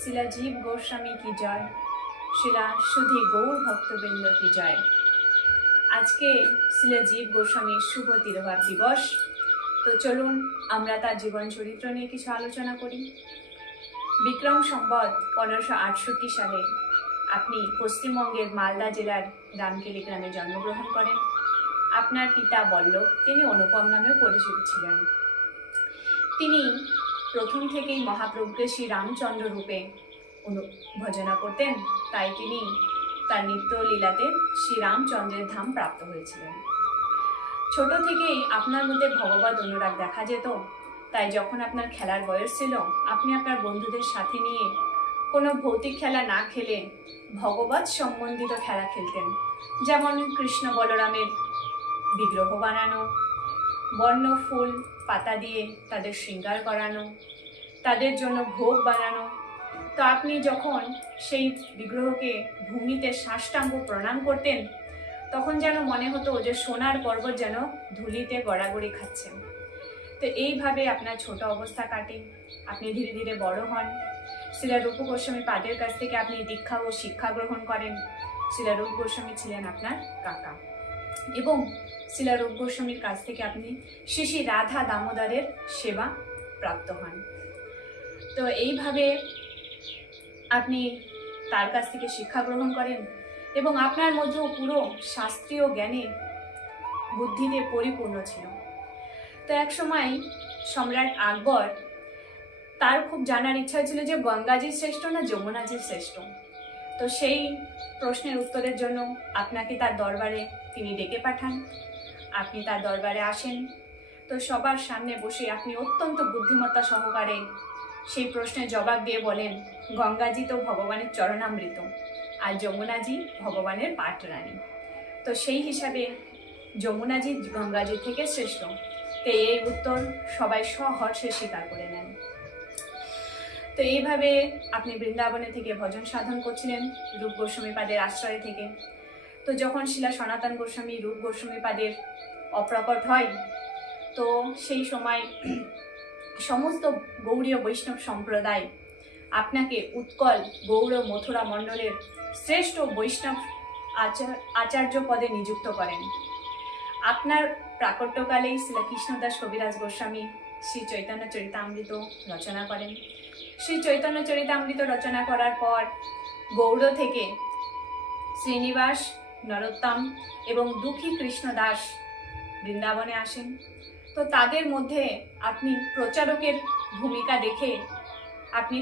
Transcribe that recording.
শিলা জীব গোস্বামী কি জয়, শিলা সুধী গৌর ভক্তবৃন্দ কি জয়। আজকে শিলা জীব গোস্বামীর শুভ তিরোভাব দিবস। তো চলুন আমরা তার জীবন চরিত্র নিয়ে কিছু আলোচনা করি। বিক্রম সম্বত 1568 সালে আপনি পশ্চিমবঙ্গের মালদা জেলার রামকেলি গ্রামে জন্মগ্রহণ করেন। আপনার পিতা বল্লভ, তিনি অনুপম নামেও পরিচিত ছিলেন। তিনি প্রথম থেকেই মহাপ্রভুকে শ্রী রামচন্দ্র রূপে ভজনা করতেন, তাই তিনি তার নিত্য লীলাতে শ্রী রামচন্দ্রের ধাম প্রাপ্ত হয়েছিলেন। ছোট থেকেই আপনার মধ্যে ভগবত অনুরাগ দেখা যেত, তাই যখন আপনার খেলার বয়স ছিল, আপনি আপনার বন্ধুদের সাথে নিয়ে কোনো ভৌতিক খেলা না খেলে ভগবত সম্বন্ধিত খেলা খেলতেন। যেমন কৃষ্ণ বলরামের বিগ্রহ বানানো, বর্ণ ফুল পাতা দিয়ে তাদের শৃঙ্গার করানো, তাদের জন্য ভোগ বানানো। তো আপনি যখন সেই বিগ্রহকে ভূমিতে সাষ্টাঙ্গ প্রণাম করতেন, তখন যেন মনে হতো যে সোনার পর্বত যেন ধুলিতে গড়াগড়ি খাচ্ছেন। তো এইভাবে আপনার ছোট অবস্থা কাটে। আপনি ধীরে ধীরে বড় হন। শিলা রূপ গোস্বামী পাদের কাছ থেকে আপনি দীক্ষা ও শিক্ষা গ্রহণ করেন। শিলা রূপ গোস্বামী ছিলেন আপনার কাকা, এবং শিলা রূপ গোস্বামীর কাছ থেকে আপনি শ্রী শ্রী রাধা দামোদরের সেবা প্রাপ্ত হন। তো এইভাবে আপনি তার কাছ থেকে শিক্ষা গ্রহণ করেন এবং আপনার মধ্যেও পুরো শাস্ত্রীয় জ্ঞানে বুদ্ধিতে পরিপূর্ণ ছিল। তো এক সময় সম্রাট আকবর, তার খুব জানার ইচ্ছা ছিল যে গঙ্গাজি শ্রেষ্ঠ না যমুনাজি শ্রেষ্ঠ। তো সেই প্রশ্নের উত্তরের জন্য আপনাকে তার দরবারে তিনি ডেকে পাঠান। আপনি তার দরবারে আসেন। তো সবার সামনে বসে আপনি অত্যন্ত বুদ্ধিমত্তা সহকারে সেই প্রশ্নের জবাব দিয়ে বলেন, গঙ্গাজি তো ভগবানের চরণামৃত আর যমুনাজি ভগবানের পাটরানী। তো সেই হিসাবে যমুনাজি গঙ্গাজি থেকে শ্রেষ্ঠ। তো এই উত্তর সবাই সহর্ষে স্বীকার করে নেন। তো এইভাবে আপনি বৃন্দাবনে থেকে ভজন সাধন করছিলেন রূপ গোস্বামী পাদের আশ্রয় থেকে। তো যখন শিলা সনাতন গোস্বামী রূপ গোস্বামী পাদের অপ্রকট হয়, তো সেই সময় সমস্ত গৌড়ীয় বৈষ্ণব সম্প্রদায় আপনাকে উৎকল গৌড় মথুরা মণ্ডলের শ্রেষ্ঠ বৈষ্ণব আচার্য পদে নিযুক্ত করেন। আপনার প্রাকট্যকালেই শিলা কৃষ্ণদাস কবিরাজ গোস্বামী শ্রী চৈতন্য চরিতামৃত রচনা করেন। শ্রী চৈতন্য চরিতামৃত রচনা করার পর গৌড় থেকে শ্রীনিবাস, নরোত্তম এবং দুঃখী কৃষ্ণদাস বৃন্দাবনে আসেন। তো তাদের মধ্যে আপনি প্রচারকের ভূমিকা দেখে আপনি